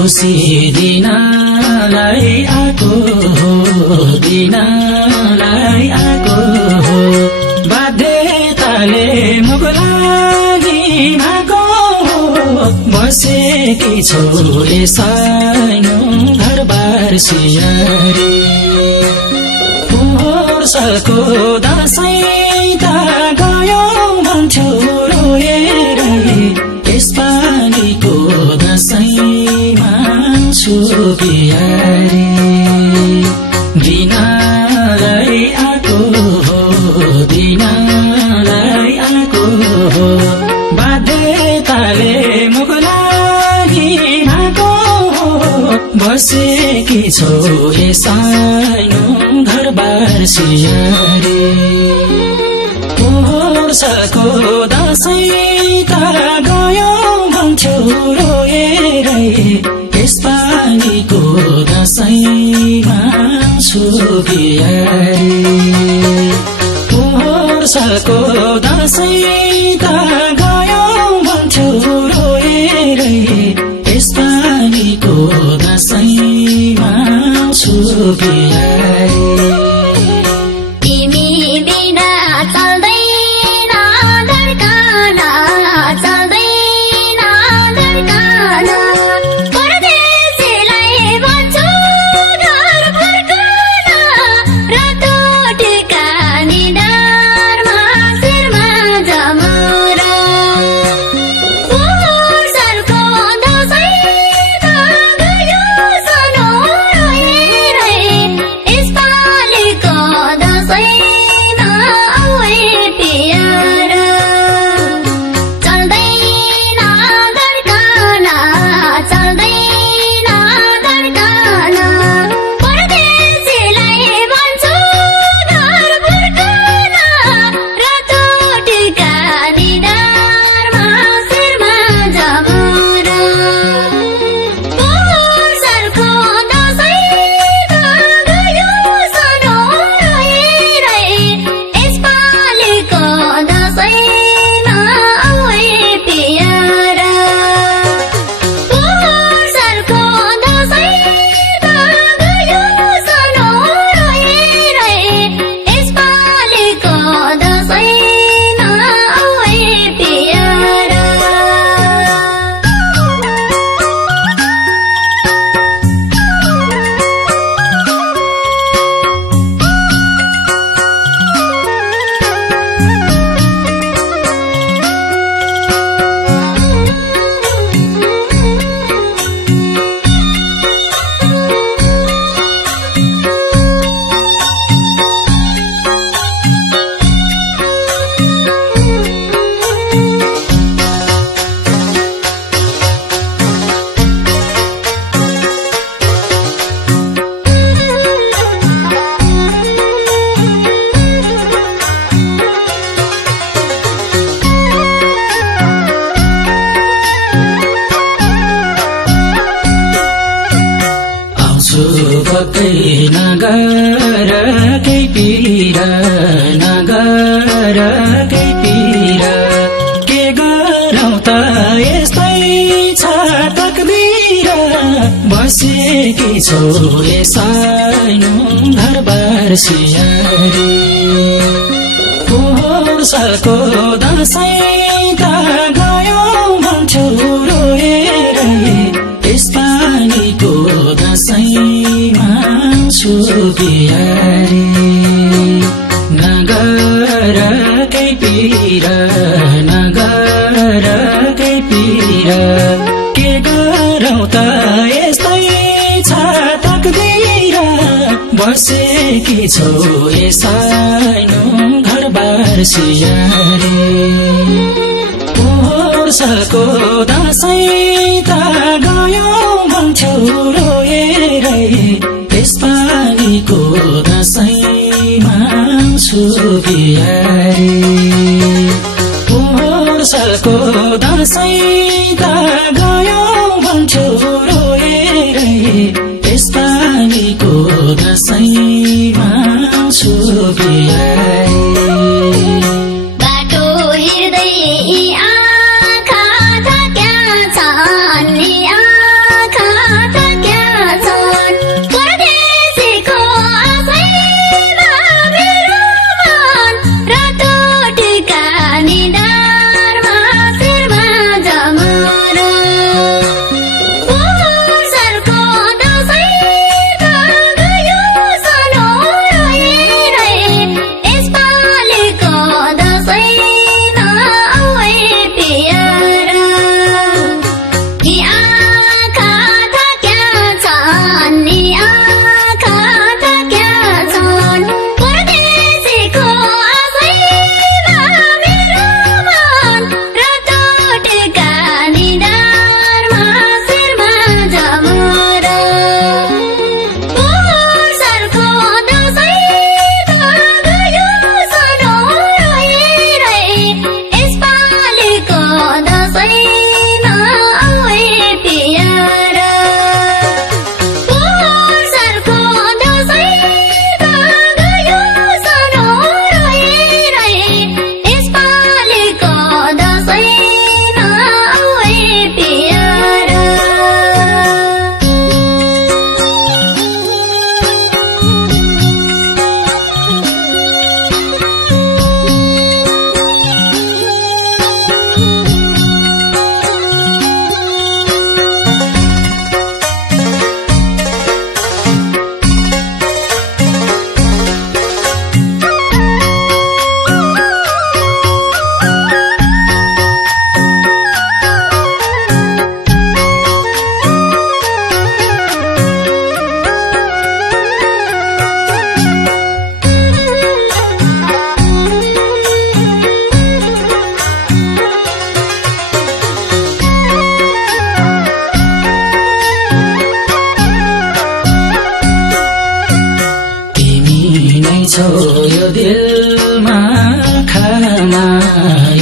खुसी दिनलाई आको हो दिनलाई आको हो बाध्यताले मुगलागी भएको बसेकी छु सानो घरबार सियारी पोहोरसालको दसैँ त गयो भन्थ्यो रोएरै यसपालिको दसैँमा छु बिहारी दिनलाई आको हो दिनलाई आको हो बाध्यताले मुगलागी भएको बसेकी छु सानो घरबार सियारी पोहोरसालको दसैँ त गयो भन्थ्यो रोएरै यसपालिको दसैँमा छु बिहारी पोहोरसालको दसैँ त गयो भन्थ्यो रोएरै यसपालिको दसैँमा छु बिहारी नगर केही पीरा नगर केही पीरा के गरौँ त यस्तै छ तकदीर बसेकी छु सानो घरबार सियारी पोहोरसालको दसैँ त गयो भन्थ्यो रोएरै यसपालिको दसैँमा छु बिहारी नगर केही पीरा नगर केही पीरा के गरौँ त यस्तै छ तकदीर बसेकी छु सानो घरबार सियारी पोहोरसालको दसैँ त गयो भन्थ्यो रोएरै यसपालिको दसैँमा छु बिहारी पोहोरसालको दसैँ त गयो भन्थ्यो रोएरै यसपालिको दसैँमा छु बिहारी आँखा थाक्या छन् नि आँखा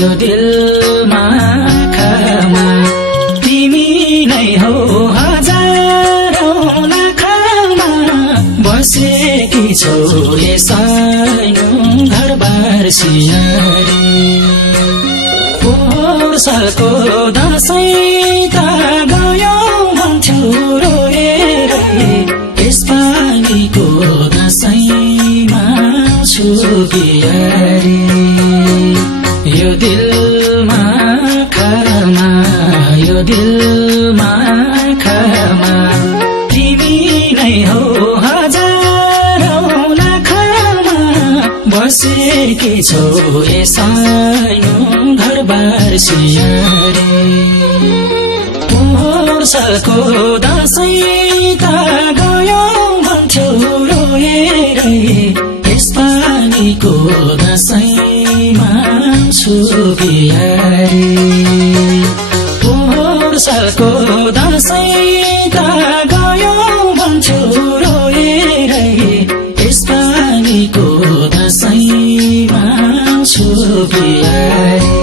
यो दिलमा आँखामा तिमी नै हो हजारौं लाखमा बसेकी छौ ए सानो घरबार सिंहारी पोहोर सालको दशैं त गयो भन्थ्यो रोएर यसपालिको दशैंमा छु बिहारी यो दिलमा आँखामा यो दिलमा आँखामा तिमी नै हो हजारौं लाखमा बसेकी छौ ए सानो घरबार सिंहारी पोहोर सालको दशैं त गयो भन्थ्यो रोएर यसपालिको दशैंमा छु बिहारी पोहोर सालको दशैं त गयो भन्थ्यो रोएर यसपालिको दशैंमा छु बिहारी